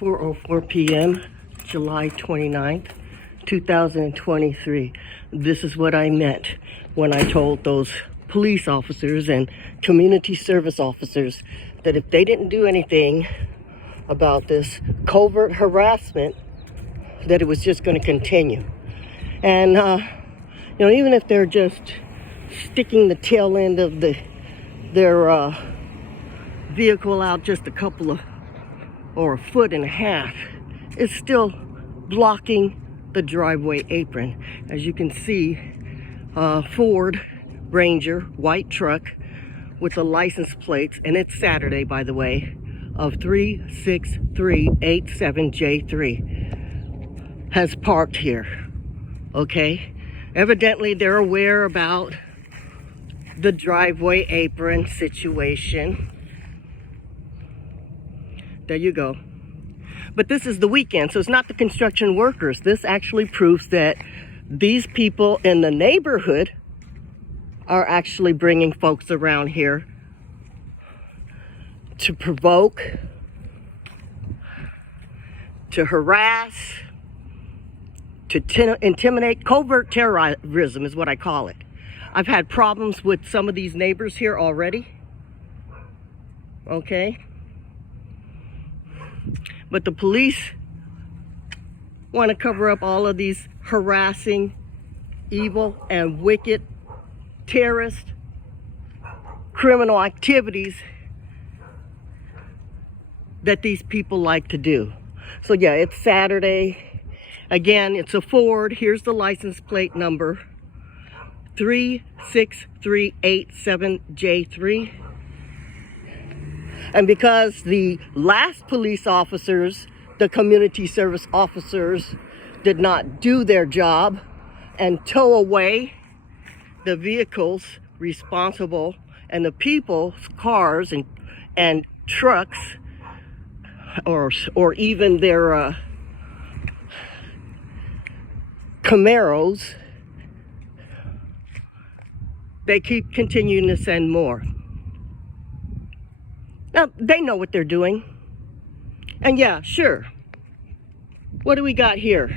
4:04 p.m., July 29th, 2023. This is what I meant when I told those police officers and community service officers that if they didn't do anything about this covert harassment, that it was just going to continue. And, even if they're just sticking the tail end of their vehicle out just a couple of or a foot and a half, it's still blocking the driveway apron. As you can see, Ford Ranger white truck with the license plates, and it's Saturday, by the way, of 36387J3 has parked here. Okay, evidently they're aware about the driveway apron situation. There you go. But this is the weekend, so it's not the construction workers. This actually proves that these people in the neighborhood are actually bringing folks around here to provoke, to harass, to intimidate. Covert terrorism is what I call it. I've had problems with some of these neighbors here already. Okay? But the police want to cover up all of these harassing, evil, and wicked terrorist criminal activities that these people like to do. So yeah, it's Saturday. Again, it's a Ford. Here's the license plate number, 36387J3. And because the last police officers, the community service officers, did not do their job and tow away the vehicles responsible and the people's cars and trucks, or even their Camaros, they keep continuing to send more. Now, they know what they're doing. And yeah, sure. What do we got here?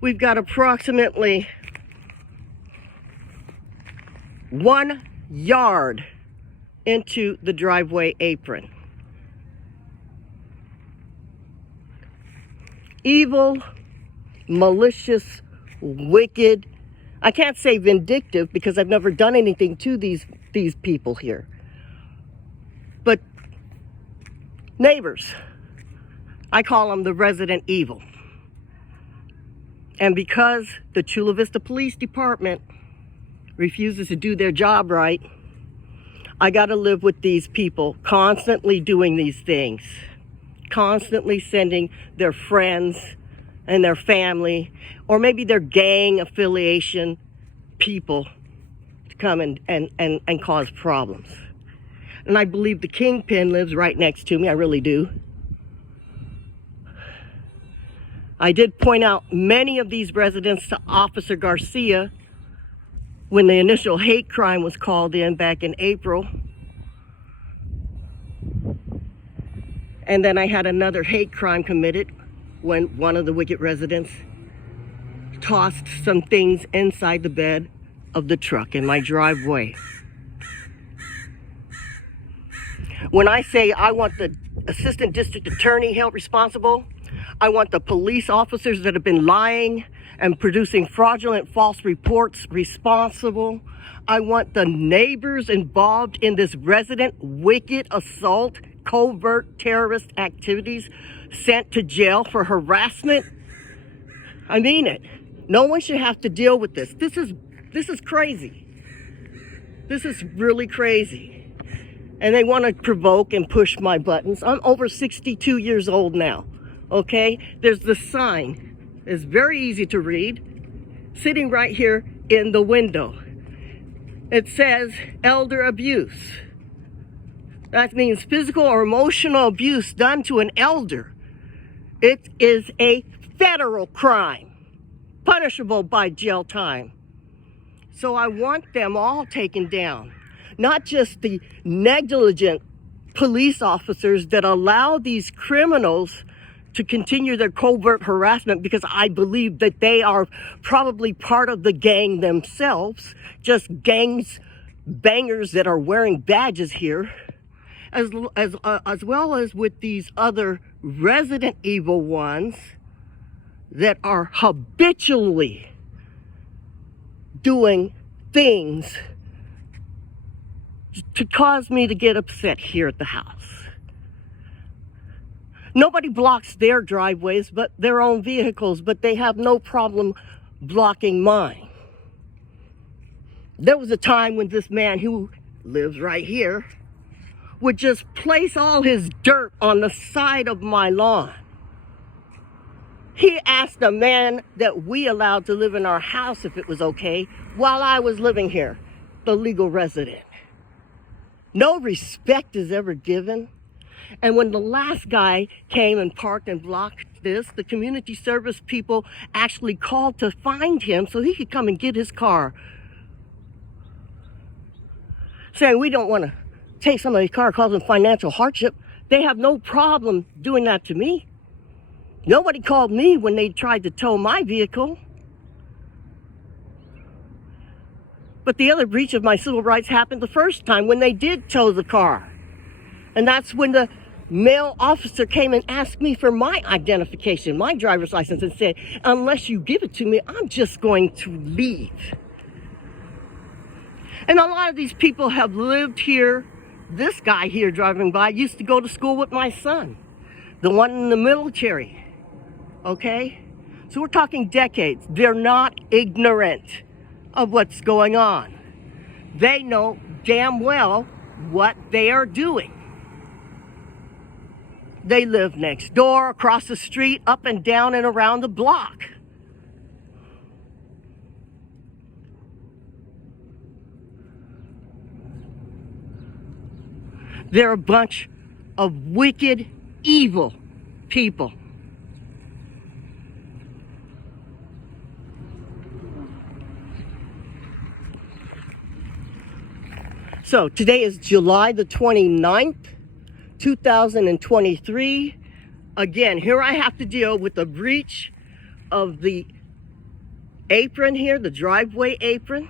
We've got approximately 1 yard into the driveway apron. Evil, malicious, wicked. I can't say vindictive because I've never done anything to these people here. But neighbors, I call them the resident evil. And because the Chula Vista Police Department refuses to do their job right, I got to live with these people constantly doing these things, constantly sending their friends and their family, or maybe their gang affiliation people to come and cause problems. And I believe the kingpin lives right next to me. I really do. I did point out many of these residents to Officer Garcia when the initial hate crime was called in back in April. And then I had another hate crime committed when one of the wicked residents tossed some things inside the bed of the truck in my driveway. When I say I want the assistant district attorney held responsible, I want the police officers that have been lying and producing fraudulent false reports responsible. I want the neighbors involved in this resident wicked assault, covert terrorist activities sent to jail for harassment. I mean it. No one should have to deal with this. This is crazy. This is really crazy. And they want to provoke and push my buttons. I'm over 62 years old now. Okay? There's the sign. It's very easy to read. Sitting right here in the window. It says elder abuse. That means physical or emotional abuse done to an elder. It is a federal crime, punishable by jail time. So I want them all taken down. Not just the negligent police officers that allow these criminals to continue their covert harassment, because I believe that they are probably part of the gang themselves, just gangs bangers that are wearing badges here, as well as with these other resident evil ones that are habitually doing things to cause me to get upset here at the house. Nobody blocks their driveways but their own vehicles, but they have no problem blocking mine. There was a time when this man who lives right here would just place all his dirt on the side of my lawn. He asked a man that we allowed to live in our house if it was okay while I was living here, the legal resident. No respect is ever given. And when the last guy came and parked and blocked this, the community service people actually called to find him so he could come and get his car. Saying we don't want to take somebody's car, cause them financial hardship. They have no problem doing that to me. Nobody called me when they tried to tow my vehicle. But the other breach of my civil rights happened the first time when they did tow the car. And that's when the male officer came and asked me for my identification, my driver's license, and said, unless you give it to me, I'm just going to leave. And a lot of these people have lived here. This guy here driving by used to go to school with my son, the one in the military. Okay? So we're talking decades. They're not ignorant of what's going on. They know damn well what they are doing. They live next door, across the street, up and down and around the block. They're a bunch of wicked, evil people. So today is July the 29th, 2023. Again, here I have to deal with the breach of the apron here, the driveway apron,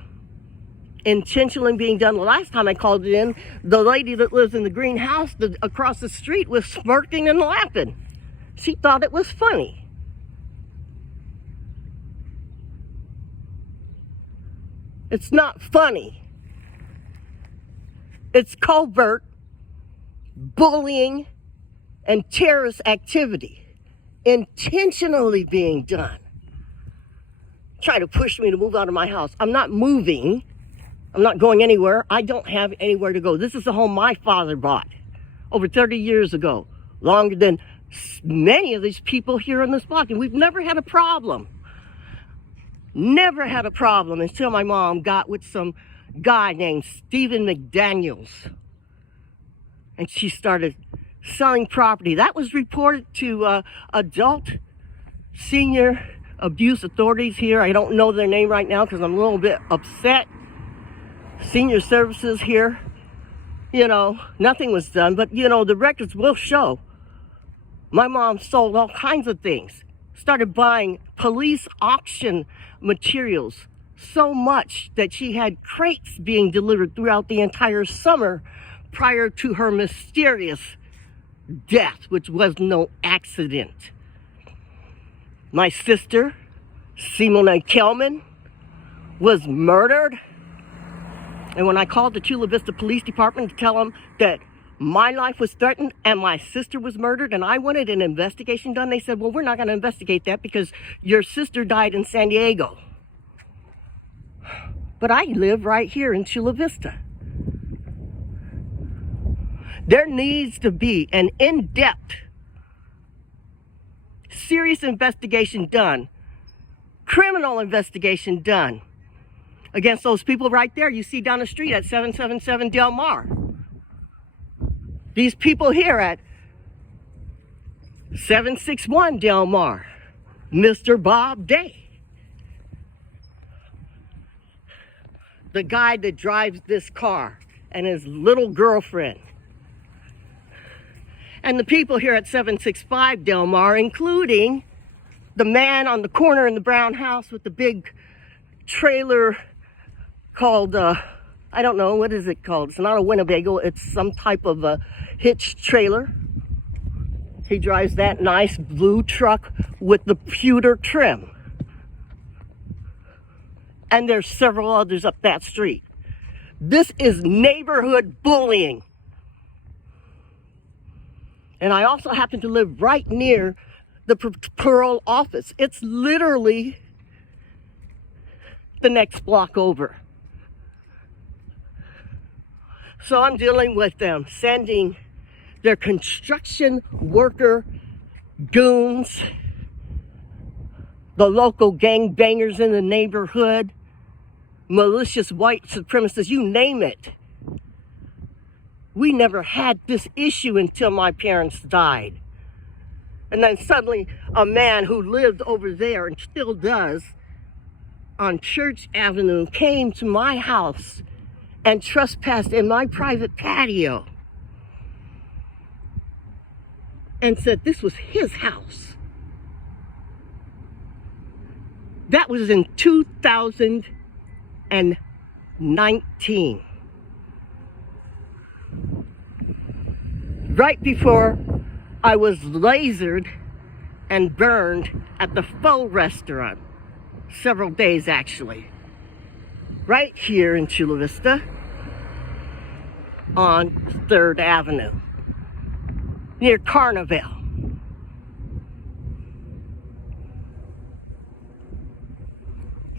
intentionally being done. The last time I called it in, the lady that lives in the green house across the street was smirking and laughing. She thought it was funny. It's not funny. It's covert bullying and terrorist activity intentionally being done. Try to push me to move out of my house. I'm not moving. I'm not going anywhere. I don't have anywhere to go. This is the home my father bought over 30 years ago, longer than many of these people here on this block. And we've never had a problem. Never had a problem until my mom got with some guy named Stephen McDaniels. And she started selling property. That was reported to adult senior abuse authorities here. I don't know their name right now because I'm a little bit upset. Senior services here. You know, nothing was done. But, you know, the records will show. My mom sold all kinds of things. Started buying police auction materials. So much that she had crates being delivered throughout the entire summer prior to her mysterious death, which was no accident. My sister, Simone Kelman, was murdered. And when I called the Chula Vista Police Department to tell them that my life was threatened and my sister was murdered and I wanted an investigation done, they said, well, we're not going to investigate that because your sister died in San Diego. But I live right here in Chula Vista. There needs to be an in-depth, serious investigation done, criminal investigation done against those people right there you see down the street at 777 Del Mar. These people here at 761 Del Mar, Mr. Bob Day. The guy that drives this car and his little girlfriend. And the people here at 765 Del Mar, including the man on the corner in the brown house with the big trailer called, I don't know, what is it called? It's not a Winnebago, it's some type of a hitched trailer. He drives that nice blue truck with the pewter trim. And there's several others up that street. This is neighborhood bullying. And I also happen to live right near the parole office. It's literally the next block over. So I'm dealing with them sending their construction worker goons, the local gangbangers in the neighborhood, malicious white supremacists, you name it. We never had this issue until my parents died. And then suddenly a man who lived over there and still does on Church Avenue came to my house and trespassed in my private patio and said this was his house. That was in 2019. Right before I was lasered and burned at the Pho restaurant. Several days actually. Right here in Chula Vista on 3rd Avenue. Near Carnival.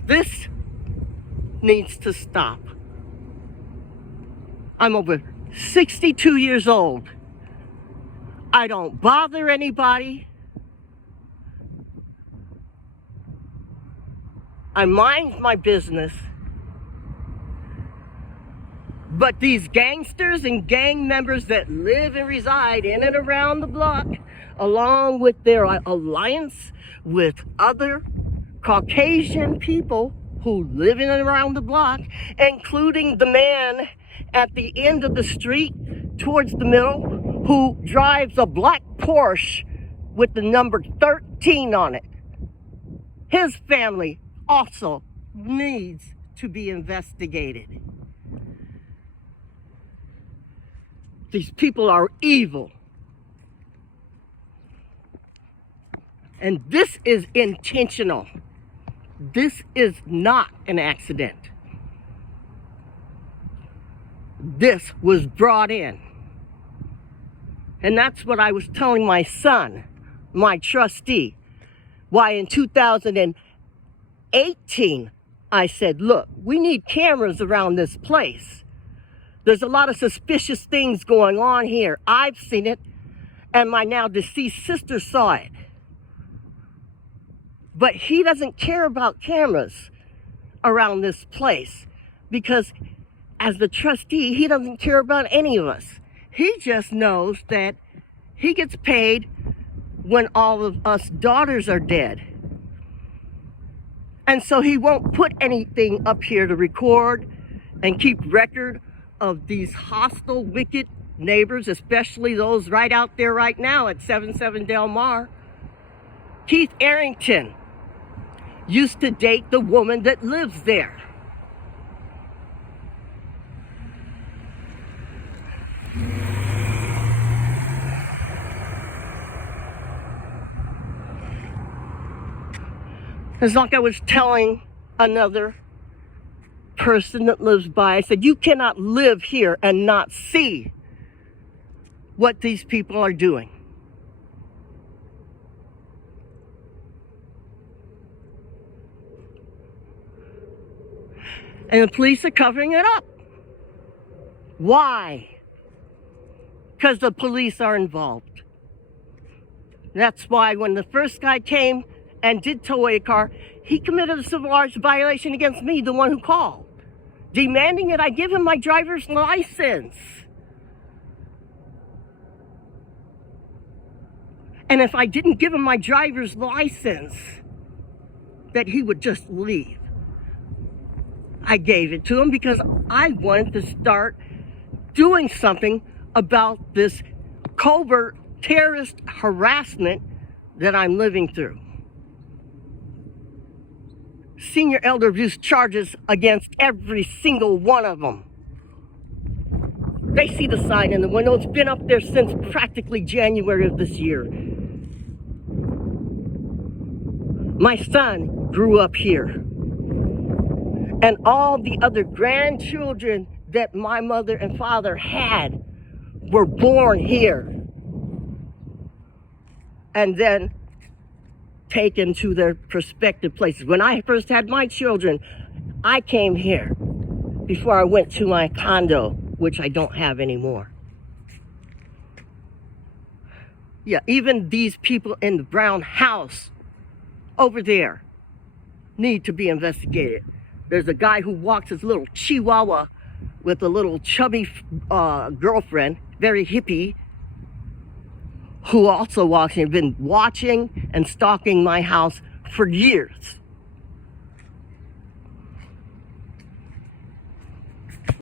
This needs to stop. I'm over 62 years old. I don't bother anybody. I mind my business. But these gangsters and gang members that live and reside in and around the block, along with their alliance with other Caucasian people who live in and around the block, including the man at the end of the street towards the middle who drives a black Porsche with the number 13 on it. His family also needs to be investigated. These people are evil. And this is intentional. This is not an accident. This was brought in. And that's what I was telling my son, my trustee, why in 2018, I said, look, we need cameras around this place. There's a lot of suspicious things going on here. I've seen it, and my now deceased sister saw it. But he doesn't care about cameras around this place because as the trustee, he doesn't care about any of us. He just knows that he gets paid when all of us daughters are dead. And so he won't put anything up here to record and keep record of these hostile, wicked neighbors, especially those right out there right now at 77 Del Mar. Keith Arrington used to date the woman that lives there. It's like I was telling another person that lives by, I said, you cannot live here and not see what these people are doing. And the police are covering it up. Why? Because the police are involved. That's why when the first guy came and did tow away a car, he committed a civil rights violation against me, the one who called, demanding that I give him my driver's license. And if I didn't give him my driver's license, that he would just leave. I gave it to him because I wanted to start doing something about this covert terrorist harassment that I'm living through. Senior elder abuse charges against every single one of them. They see the sign in the window. It's been up there since practically January of this year. My son grew up here. And all the other grandchildren that my mother and father had were born here. And then taken to their prospective places. When I first had my children, I came here before I went to my condo, which I don't have anymore. Yeah, even these people in the brown house over there need to be investigated. There's a guy who walks his little chihuahua with a little chubby girlfriend, very hippie, who also walks and been watching and stalking my house for years.